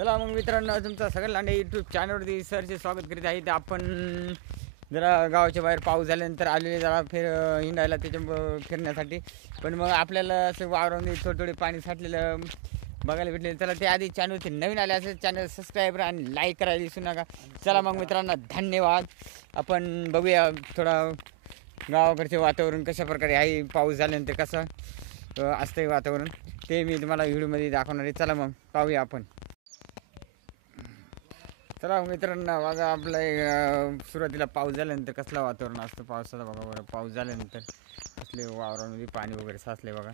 चला मग मित्रांनो, तुमचं सगळ्यांना यूट्यूब चॅनलवरती सरचे स्वागत करीत आहे. तर आपण जरा गावाच्या बाहेर पाऊस झाल्यानंतर आलेले जरा हिंडायला त्याच्या फिरण्यासाठी. पण मग आपल्याला असं वावरामध्ये थोडे पाणी साठलेलं बघायला भेटले. चला ते आधी चॅनलवरती नवीन आले असेल चॅनल सबस्क्राईब आणि लाईक करायला विसरू नका. चला मग मित्रांनो, धन्यवाद. आपण बघूया थोडा गावाकडचे वातावरण कशा प्रकारे आहे, पाऊस झाल्यानंतर कसं असतंय वातावरण, ते मी तुम्हाला व्हिडिओमध्ये दाखवणार आहे. चला मग पाहूया आपण. चला मित्रांनो, बघा आपलं सुरुवातीला पाऊस झाल्यानंतर कसलं वातावरण असतं पावसाचं. बघा बरं, पाऊस झाल्यानंतर कसले वावरामध्ये पाणी वगैरे साचले बघा.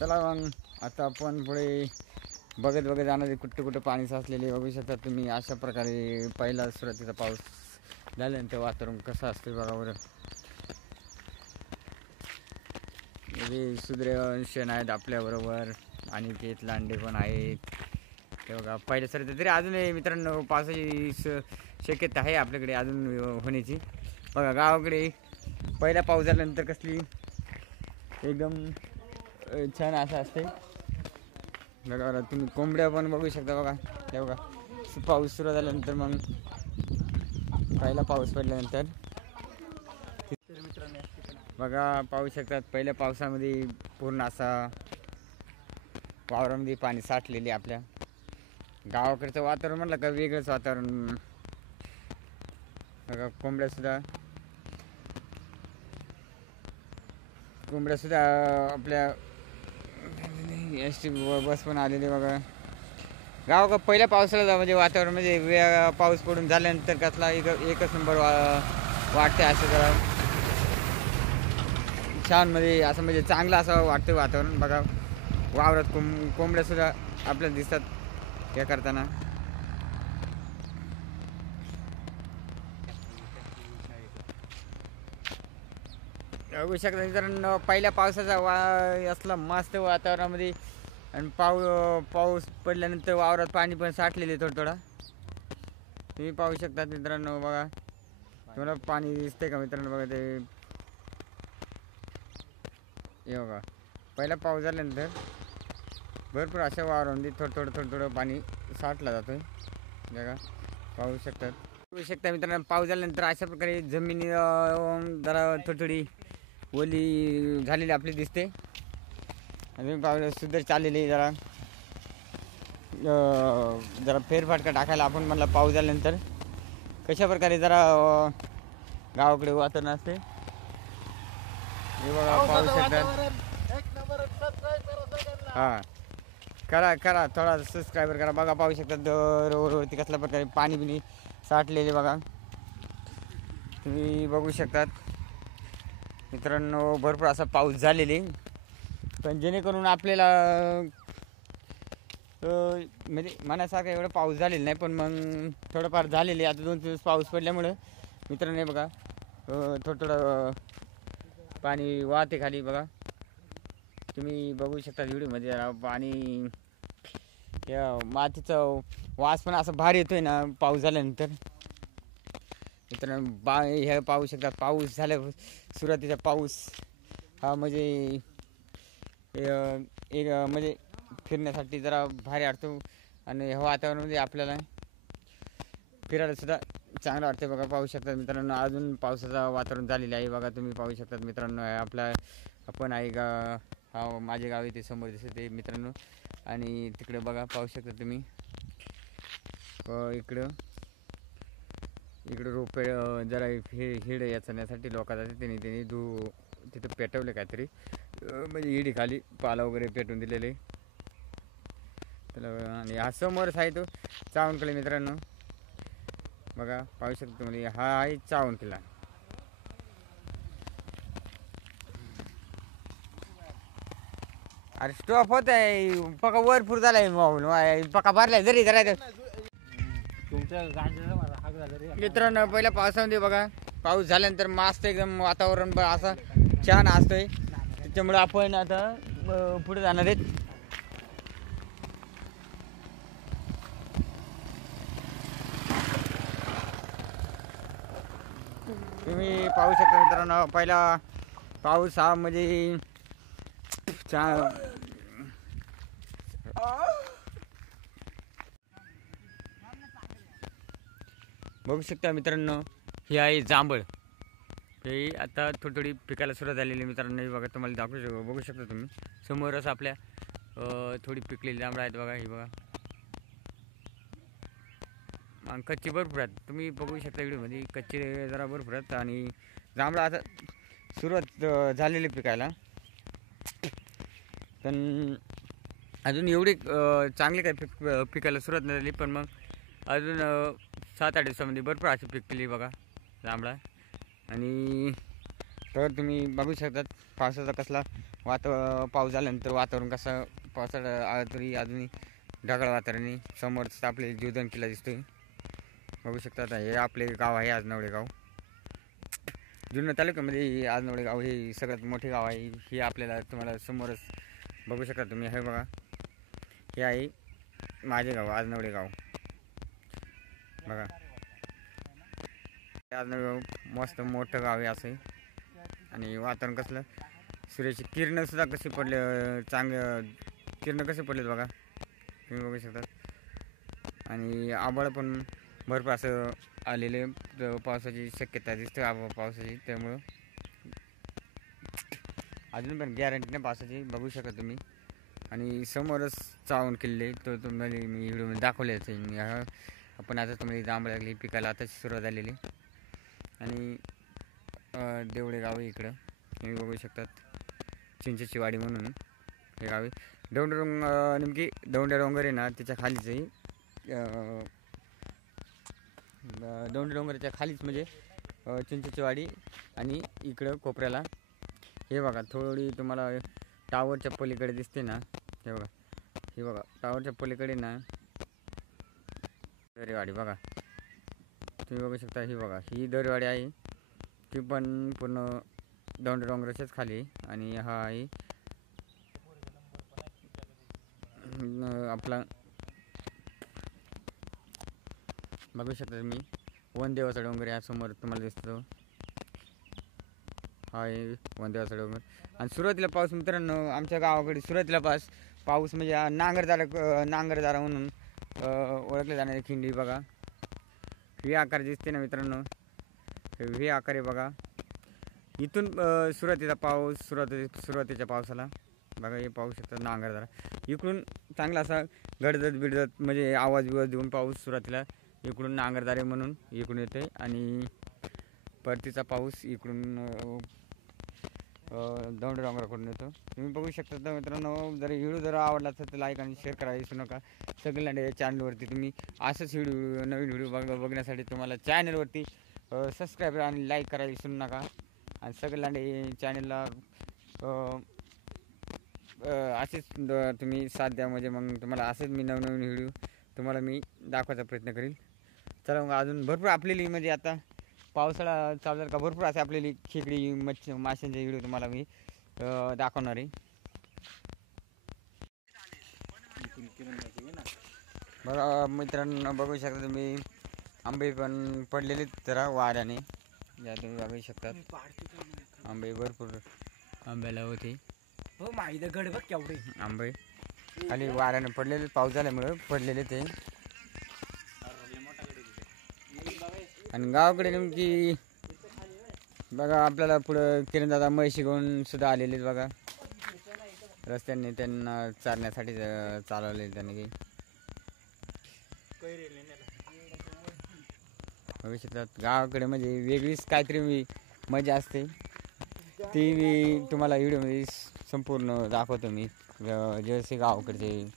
चला मग आता आपण पुढे बघत जाणार आहे कुठं कुठं पाणी साचलेले बघू शकता तुम्ही. अशा प्रकारे पहिला सुरुवातीचा पाऊस झाल्यानंतर वातावरण कसं असतं बघा बरं. म्हणजे सूर्यवंशन आहेत आपल्याबरोबर आणि ते लांडे पण आहेत. ते बघा पहिल्या सर तरी अजूनही मित्रांनो पावसाची शक्यता आहे आपल्याकडे अजून होण्याची. बघा गावाकडे पहिला पाऊस झाल्यानंतर कसली एकदम छान असं असते बघा बरं. तुम्ही कोंबड्या पण बघू शकता बघा. ते बघा पाऊस सुरू झाल्यानंतर मग पहिला पाऊस पडल्यानंतर बघा पाहू शकतात पहिल्या पावसामध्ये पूर्ण असा वावरामध्ये पाणी साठलेले. आपल्या गावाकडचं वातावरण म्हटलं का वेगळंच वातावरण बघा. कोंबड्या सुद्धा आपल्या एस टी बस पण आलेली बघा. गावाकडं पहिल्या पावसाला म्हणजे वातावरण म्हणजे पाऊस पडून झाल्यानंतर कसला एकच नंबर वाटते. असं जरा छान म्हणजे असं म्हणजे चांगलं असं वाटतं वातावरण बघा. वावरात कोंबड्या सुद्धा आपल्याला दिसतात हे करताना. बघू शकता मित्रांनो, पहिल्या पावसाचा असला मस्त वातावरणामध्ये आणि पाऊस पडल्यानंतर वावरात पाणी पण साठलेले थोडा. तुम्ही पाहू शकता मित्रांनो बघा. तुम्हाला पाणी दिसतंय का मित्रांनो बघा. ते हे बघा पहिला पाऊस झाल्यानंतर भरपूर अशा वावरामध्ये थोडं पाणी साठला जातोय बघा. पाहू शकता मित्रांनो, पाऊस झाल्यानंतर अशा प्रकारे जमिनी जरा थोडी ओली झालेली आपली दिसते. आणि पाऊस सुद्धा चाललेली जरा फेरफाटका टाकायला आपण म्हणला पाऊस झाल्यानंतर कशा प्रकारे जरा गावाकडे वातावरण असते हे बघा. पाहू शकता. हां करा थोडा सबस्क्राईबर करा बघा. पाहू शकता रोडवरती कसल्या प्रकारे पाणी साठलेले बघा. तुम्ही बघू शकतात मित्रांनो, भरपूर असा पाऊस झालेले. पण जेणेकरून आपल्याला म्हणजे मनासारखं एवढं पाऊस झालेला नाही, पण मग थोडंफार झालेले. आता 2 दिवस पाऊस पडल्यामुळं मित्रांनो बघा थोडं पाणी वाहते खाली बघा. तुम्ही बघू शकता व्हिडिओमध्ये पाणी या मातीचा वास पण असं भारी येतोय ना पाऊस झाल्यानंतर. मित्रांनो हे पाहू शकता पाऊस झाल्या सुरुवातीचा पाऊस हा म्हणजे एक म्हणजे फिरण्यासाठी जरा भारी वाटतो. आणि ह्या वातावरणामध्ये आपल्याला फिरायला सुद्धा चांगलं वाटते बघा. पाहू शकता मित्रांनो, अजून पावसाचं वातावरण झालेलं आहे बघा. तुम्ही पाहू शकता मित्रांनो, आपण आहे का हा माझे गाव इथे समोर दिसते मित्रांनो. आणि तिकडे बघा पाहू शकता तुम्ही इकडं रोपे जरा हिड याचण्यासाठी लोकांना त्यांनी तिथं पेटवले काहीतरी म्हणजे हिडी खाली पाला वगैरे पेटवून दिलेले त्याला. आणि हा समोरच आहे तो चावण किल्ला मित्रांनो बघा. पाहू शकतो म्हणजे हा आहे चावण किल्ला. अरे स्टॉप होत आहे पका वर फुर झालाय माहोल पका भरलाय जरी करायचं मित्रांनो. पहिल्या पावसामध्ये बघा पाऊस झाल्यानंतर मस्त एकदम वातावरण असं छान असतंय. त्याच्यामुळे आपण आता पुढे जाणार आहेत. तुम्ही पाहू शकता मित्रांनो, पहिला पाऊस हा म्हणजे बघू शकता मित्रांनो, ही आहे जांभळ. हे आता थोडी थोडी पिकायला सुरुवात झालेली मित्रांनो. हे बघा तुम्हाला बघू शकता तुम्ही समोरच आपल्या थोडी पिकलेली जांभळं आहेत बघा. ही बघा कच्ची भरपूर आहेत, तुम्ही बघू शकता व्हिडिओमध्ये. कच्चे जरा भरपूर आहेत आणि जांभळं आता सुरुवात झालेली पिकायला. पण अजून एवढी चांगली काय पिकायला सुरुवात नाही झाली, पण मग अजून 7-8 दिवसामध्ये भरपूर अशी पिकली बघा जांभळा. आणि तर तुम्ही बघू शकतात पावसाचा कसला पाऊस झाल्यानंतर वातावरण कसं पावसाळा तरी अजूनही ढगाळ वातावरण. समोरच आपले जीवदान किल्ला दिसतोय बघू शकतात. हे आपले गाव आहे आजनवडे गाव. जुन्नर तालुक्यामध्ये आजनवडे गाव हे सगळ्यात मोठे गाव आहे. हे आपल्याला तुम्हाला समोरच बघू शकता तुम्ही. हे बघा हे आहे माझे गाव आजनवडे गाव बघा. आजनवडे गाव मस्त मोठं गाव आहे असं. आणि वातावरण कसलं सूर्याची किरणंसुद्धा कशी पडले, चांगलं किरणं कसे पडलेत बघा तुम्ही बघू शकतात. आणि आभाळ पण भरपूर असं आलेले, पावसाची शक्यता दिसते पावसाची. त्यामुळं अजून पण गॅरंटी नाही पावसाची बघू शकता तुम्ही. आणि समोरच चावून किल्ले तो तुम्हाला मी व्हिडिओमध्ये दाखवलेच आहे. आपण आता तुम्हाला जांभळं लागली पिकायला आताच सुरुवात झालेली. आणि देवळे गाव इकडं तुम्ही बघू शकतात. चिंचेची वाडी म्हणून हे गावी नेमकी दौंड डोंगर आहे ना, त्याच्या खालीच दौंड डोंगराच्या खालीच म्हणजे चिंचेची वाडी. आणि इकडं कोपऱ्याला हे बघा थोडी तुम्हाला टावरच्या पलीकडे दिसते ना, हे बघा. हे बघा टावरच्या पलीकडे ना दरेवाडी बघा तुम्ही बघू शकता. ही बघा ही दरेवाडी आहे, ती पण पूर्ण दौंड डोंगराच्याच खाली. आणि हा आहे आपला बघू शकता तुम्ही वनदेवाचा डोंगर या समोर तुम्हाला दिसतो. हा आहे वनदेवाचा डोंगर. आणि सुरुवातीला पाऊस मित्रांनो आमच्या गावाकडे सुरुवातीला पाऊस म्हणजे नांगरदारा म्हणून ओळखले जाणारी खिंडी बघा. व्ही आकार दिसते ना मित्रांनो, व्ही आकार आहे बघा. इथून सुरुवातीचा पाऊस सुरुवातीच्या पावसाला बघा हे पाहू शकतात नांगरदारा. इकडून चांगला असा गडदत बिडदत म्हणजे आवाज देऊन पाऊस सुरुवातीला इकडून नांगरदारे म्हणून इकडून येते. आणि परतीचा पाऊस इकडून दौंड डोंगराकडून येतो. तुम्ही बघू शकता. तर मित्रांनो जर आवडला तर लाईक आणि शेअर करायला विसरू नका. सगळ्यांना या चॅनलवरती तुम्ही असंच नवीन व्हिडिओ बघण्यासाठी तुम्हाला चॅनलवरती सबस्क्राईब आणि लाईक करायला विसरू नका. आणि सगळ्यांना चॅनलला असेच तुम्ही साथ द्या, म्हणजे मग तुम्हाला असेच मी नवनवीन व्हिडिओ तुम्हाला मी दाखवायचा प्रयत्न करील. चला मग अजून भरपूर आपलेली म्हणजे आता पावसाळा चालू झाला का भरपूर असे आपलेली खेकडी माशांचे व्हिडिओ तुम्हाला मी दाखवणार आहे बघा. मित्रांनो बघू शकता तुम्ही आंबे पण पडलेले जरा वाऱ्याने, या तुम्ही बघू शकतात. आंबे भरपूर आंब्याला होते आंबे खाली वाऱ्याने पडलेले, पाऊस झाल्यामुळे पडलेले ते. आणि गावाकडे नेमकी बघा आपल्याला पुढं किरणदादा म्हैशी घेऊन सुद्धा आलेले बघा. रस्त्याने त्यांना चारण्यासाठी चालवले त्यांनी बघू शकतात. गावाकडे म्हणजे वेगळीच काहीतरी मजा असते, ती मी तुम्हाला व्हिडिओमध्ये संपूर्ण दाखवतो. मी जसे गावाकडचे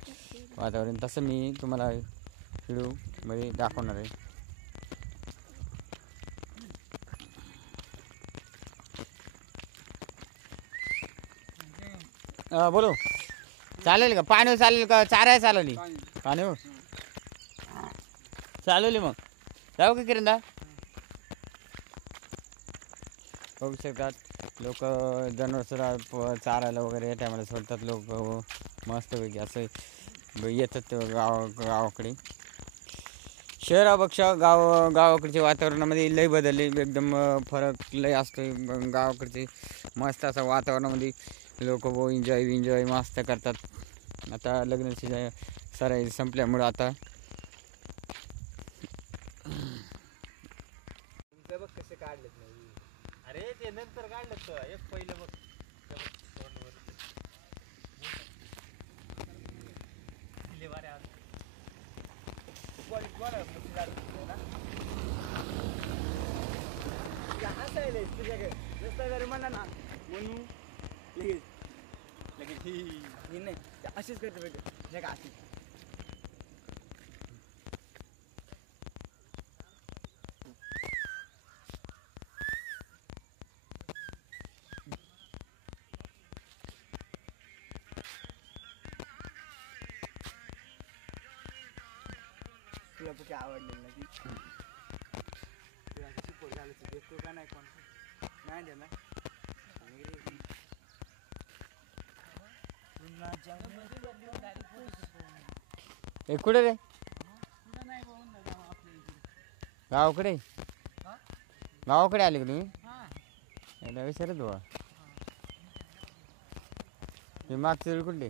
वातावरण तसं मी तुम्हाला व्हिडिओमध्ये दाखवणार आहे. बोलो चालेल का पाणी चालेल का चाराय चालवली पाणी चालवली मग जाऊ का किरणदा. बघू शकतात लोक जनावर सुद्धा चारायला वगैरे या टायमाला सोडतात लोक मस्तपैकी असं येतात गावाकडे. शहरापेक्षा गावाकडच्या वातावरणामध्ये लय बदलले, एकदम फरक लय असतो. गावाकडचे मस्त असं वातावरणामध्ये लोक एन्जॉय मस्त करतात. आता लग्नाची सराई संपल्यामुळं आता काढलेत नाही. अरे ते नंतर काढलं तर एक पहिलं बघ तोंडवर बारे आज हसायला तुझ्याकडे रस्ता जरी म्हणा ना म्हणू लगेच लगेच ही नाही अशीच करते पाहिजे तुझ्या का अशी तुला पक्षी आवडलेलं ना ती तुला शिकवड झालं देतो का नाही कोण नाही दे ना ए कुठे रे गावाकडे गावाकडे आले का तुम्ही विचारत बा हे मागचं कुठले